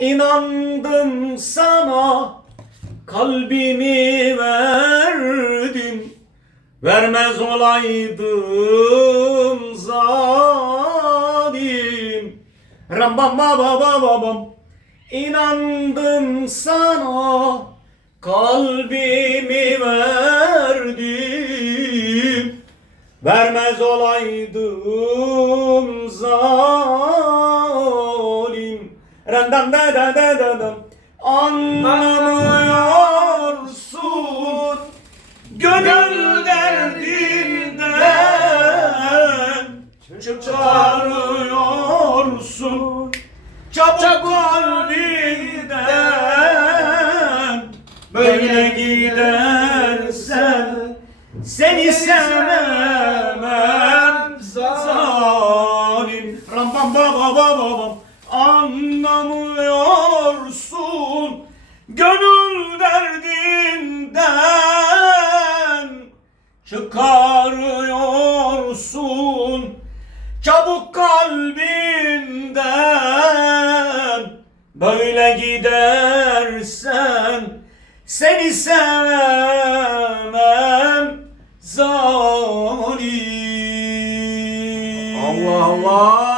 İnandım sana kalbimi verdim Vermez olaydım zalim. Ram bam ba ba ba ba bam. İnandım sana kalbimi verdim Vermez olaydım zalim Randan da da da da da Anlamıyorsun Gönül derdinden Çıkarıyorsun. Çabuk kalbinden Böyle gidersen Seni sevmem. Zalim. Ram bam ba ba ba ba bam Anlamıyorsun Gönül derdinden. Çıkarıyorsun Çabuk kalbinden. Böyle gidersen Seni sevmem zalim Allah Allah.